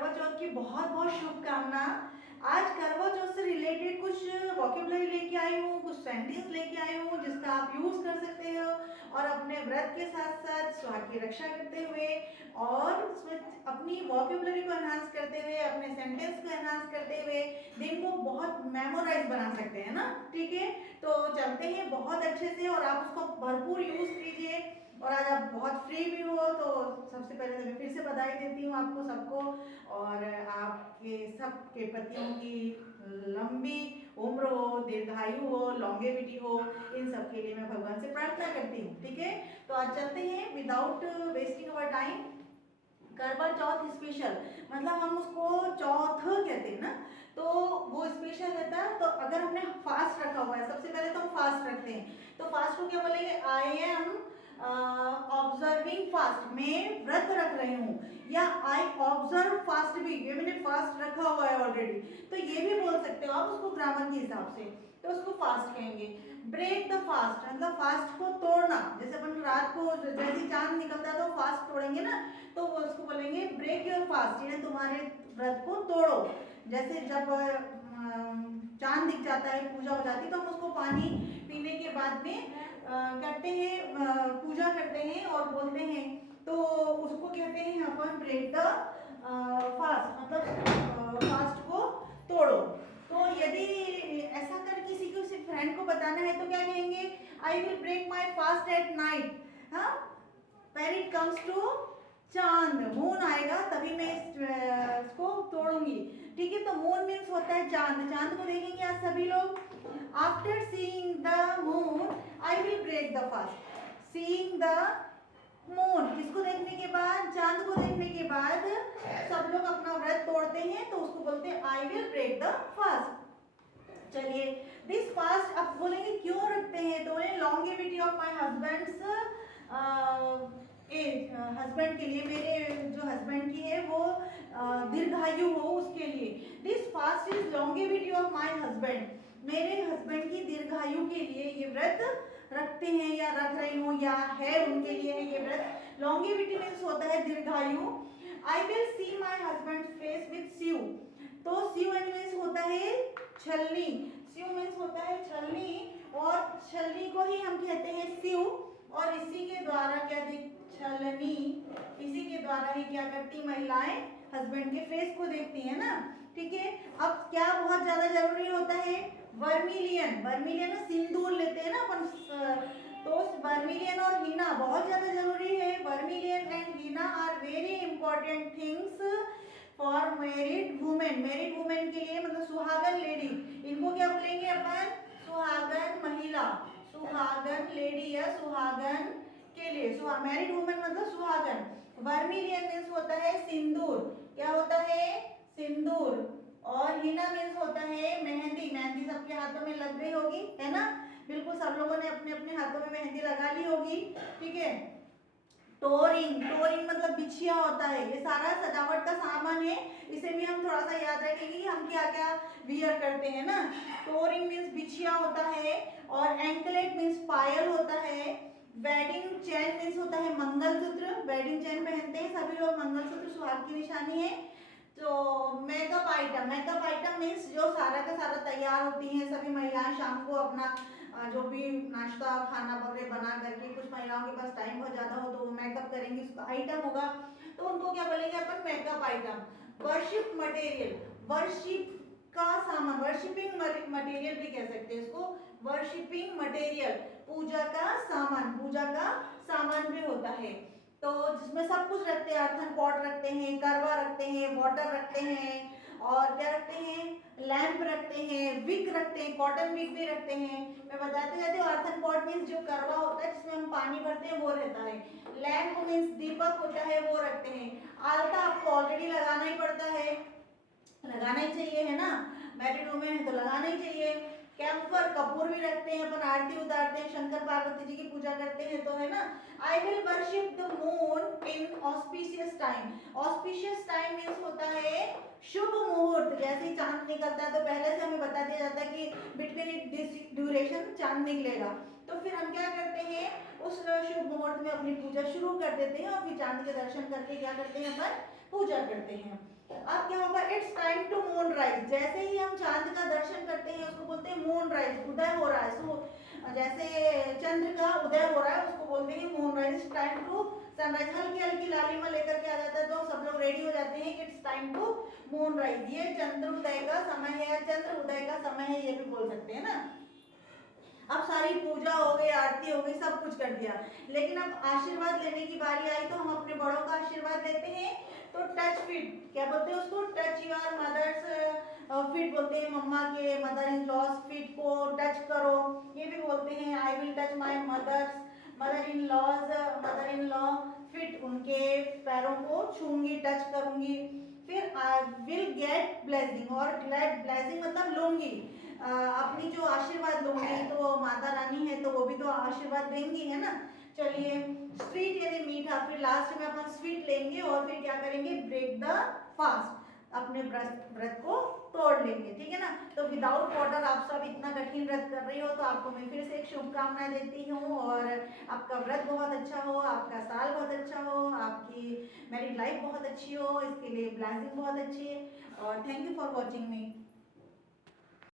करवा चौथ की बहुत बहुत शुभकामना। आज करवा चौथ से रिलेटेड कुछ वोकेबलरी लेके आई हूँ, कुछ सेंटेंस लेके आई हूँ जिसका आप यूज कर सकते हो और अपने व्रत के साथ साथ सुहाग की रक्षा करते हुए और अपनी वोकेबलरी को एनहांस करते हुए, अपने सेंटेंस को एनहांस करते हुए दिन को बहुत मेमोराइज बना सकते हैं ना। ठीक है, तो चलते हैं बहुत अच्छे से और आप उसको भरपूर यूज कीजिए। और आज आप बहुत फ्री भी हो तो सबसे पहले तो मैं फिर से बधाई देती हूँ आपको सबको, और आपके सबके पतियों की लंबी उम्र हो, दीर्घायु हो, लॉन्गेविटी हो, इन सब के लिए मैं भगवान से प्रार्थना करती हूँ। ठीक है, तो आज चलते हैं विदाउट वेस्टिंग अवर टाइम। करवा चौथ स्पेशल मतलब हम उसको चौथ कहते हैं ना, तो वो स्पेशल रहता है। तो अगर हमने फास्ट रखा हुआ है, सबसे पहले तो हम फास्ट रखते हैं, तो फास्ट को क्या बोलेंगे? आई एम ऑब्जर्विंग फास्ट, मैं व्रत रख रही हूँ, या आई ऑब्जर्व फास्ट भी, ये मैंने फास्ट रखा हुआ है ऑलरेडी, तो ये भी बोल सकते हो आप उसको ग्रामर के हिसाब से, तो उसको फास्ट कहेंगे। ब्रेक द फास्ट मतलब फास्ट को तोड़ना, जैसे अपन रात को जैसे चांद निकलता है तो फास्ट तोड़ेंगे ना, तो वो उसको बोलेंगे ब्रेक योर फास्ट, यानी तुम्हारे व्रत को तोड़ो। जैसे जब चांद दिख जाता है, पूजा हो जाती है, तो हम उसको पानी पीने के बाद में करते हैं, पूजा करते हैं और बोलते हैं, तो उसको कहते हैं अपन ब्रेक द फास्ट, मतलब फास्ट को तोड़ो। तो यदि ऐसा कर किसी को सिर्फ फ्रेंड को बताना है तो क्या कहेंगे? I will break my fast at night, हाँ, व्हेन इट कम्स टू चांद, मून आएगा तभी मैं इसको तोड़ूंगी। ठीक है, तो मून मीन्स होता है चांद, चांद को देखेंगे आज सभी लोग। After seeing the moon I will break the fast. Seeing the moon, किसको देखने के बाद? चांद को देखने के बाद सब लोग अपना व्रत तोड़ते हैं, तो उसको बोलते हैं I will break the fast. चलिए, दिस फास्ट अब बोलेंगे क्यों रखते हैं, तो बोले longevity of my husband's age, husband के लिए, मेरे जो हस्बैंड की है वो दीर्घायु हो उसके लिए। This fast is longevity of my husband, मेरे हस्बैंड की दीर्घायु के लिए ये व्रत रखते हैं या रख रही हूँ या है उनके लिए है ये व्रत। लॉन्गेविटी मीन्स होता है दीर्घायु। I will see my husband face with sue, तो स्यू मीन्स होता है छलनी, स्यू मीन्स होता है छलनी, और छलनी को ही हम कहते हैं स्यू, और इसी के द्वारा क्या छलनी, इसी के द्वारा ही क्या करती महिलाएं हस्बैंड के फेस को देखती है ना। ठीक है, अब क्या बहुत ज्यादा जरूरी होता है? वर्मिलियन, वर्मिलियन सिंदूर लेते हैं ना अपन, तो वर्मिलियन और हीना बहुत ज्यादा जरूरी है। Vermilion and henna are very important things for married women, married women के लिए, मतलब सुहागन लेडी, इनको क्या बोलेंगे अपन? सुहागन महिला, सुहागन लेडी या सुहागन के लिए, मैरिड वुमेन मतलब सुहागन। वर्मिलियन मीन्स होता है सिंदूर, क्या होता है? सिंदूर। और हीना मीन्स होता है मेहंदी, मेहंदी सबके हाथों में लग गई होगी, है ना? बिल्कुल सब लोगों ने अपने अपने हाथों में मेहंदी लगा ली होगी। ठीक है, टोरिंग, टोरिंग मतलब बिछिया होता है, ये सारा सजावट का सामान है, इसे भी हम थोड़ा सा याद रखेंगे कि हम क्या क्या वियर करते हैं ना। टोरिंग मीन्स बिछिया होता है, और एंकलेट मीन्स पायल होता है। वेडिंग चैन मीन्स होता है मंगलसूत्र, वेडिंग चैन पहनते हैं सभी लोग, मंगलसूत्र सुहाग की निशानी है। तो makeup item, makeup item means जो सारा का सारा तैयार होती हैं सभी महिलाएं शाम को अपना जो भी नाश्ता खाना वगैरह बना करके, कुछ महिलाओं के पास टाइम बहुत ज्यादा हो तो वो मेकअप करेंगी, उसका आइटम होगा, तो उनको क्या बोलेंगे अपन? Makeup item. Worship material, worship का सामान, वर्शिपिंग मटेरियल भी कह सकते हैं इसको, वर्शिपिंग मटेरियल, पूजा का सामान, पूजा का सामान भी होता है, तो जिसमें सब कुछ रखते हैं, अर्थन पॉट रखते हैं, करवा रखते हैं, वाटर रखते हैं, और क्या रखते हैं? लैंप रखते हैं, विक रखते हैं, कॉटन विक भी रखते हैं। मैं बताते जाती हूँ, अर्थन पॉट मीन्स जो करवा होता है जिसमें हम पानी भरते हैं वो रहता है। लैंप मीन्स दीपक होता है, वो रखते हैं। आलता आपको ऑलरेडी लगाना ही पड़ता है, लगाना ही चाहिए, है ना? मैरिड वुमेन है तो लगाना ही चाहिए। कैंपर, कपूर भी रखते हैं, अपन आरती उतारते हैं, शंकर पार्वती जी की पूजा करते हैं, तो है ना। I will worship the moon in auspicious time, auspicious time means होता है शुभ मुहूर्त, जैसे ही चांद निकलता है तो पहले से हमें बता दिया जाता है कि बिटवीन दिस ड्यूरेशन चांद निकलेगा, तो फिर हम क्या करते हैं? उस शुभ मुहूर्त में अपनी पूजा शुरू कर देते हैं और फिर चांद के दर्शन करके क्या करते हैं? अपन पूजा करते हैं। अब क्या होगा, it's time to moon rise. जैसे ही हम चांद का दर्शन करते हैं उसको बोलते हैं मून राइज, उदय हो रहा है। जैसे चंद्र का उदय हो रहा है उसको बोलते हैं moon rise. It's time to sunrise. हल्की हल्की लालिमा लेकर के आ जाता है तो सब लोग रेडी हो जाते हैं कि it's time to moon rise. ये चंद्र उदय का समय है या चंद्र उदय का समय है, ये भी बोल सकते हैं ना। अब सारी पूजा हो गई, आरती हो गई, सब कुछ कर दिया, लेकिन अब आशीर्वाद लेने की बारी आई तो हम अपने बड़ों का आशीर्वाद लेते हैं। तो टच फीट, क्या बोलते हैं उसको, टच योर मदर्स फीट बोलते हैं, मम्मा के मदर इन लॉस फीट को टच करो, ये भी बोलते हैं। I will touch my mother in law feet, उनके पैरों को छूंगी, टच करूंगी। फिर आई विल गेट ब्लेसिंग, और गेट ब्लेसिंग मतलब लूंगी, अपनी जो आशीर्वाद लूंगी। तो माता रानी है तो वो भी तो आशीर्वाद देंगी, है ना। चलिए, स्वीट यानी मीठा, फिर लास्ट में अपन स्वीट लेंगे और फिर क्या करेंगे, ब्रेक द फास्ट, अपने व्रत को तोड़ लेंगे, ठीक है ना। तो विदाउट वाटर आप सब इतना कठिन व्रत कर रही हो तो आपको मैं फिर से एक शुभकामनाएं देती हूँ, और आपका व्रत बहुत अच्छा हो, आपका साल बहुत अच्छा हो, आपकी मैरिड लाइफ बहुत अच्छी हो, इसके लिए ब्लेसिंग बहुत अच्छी है। और thank you for watching me.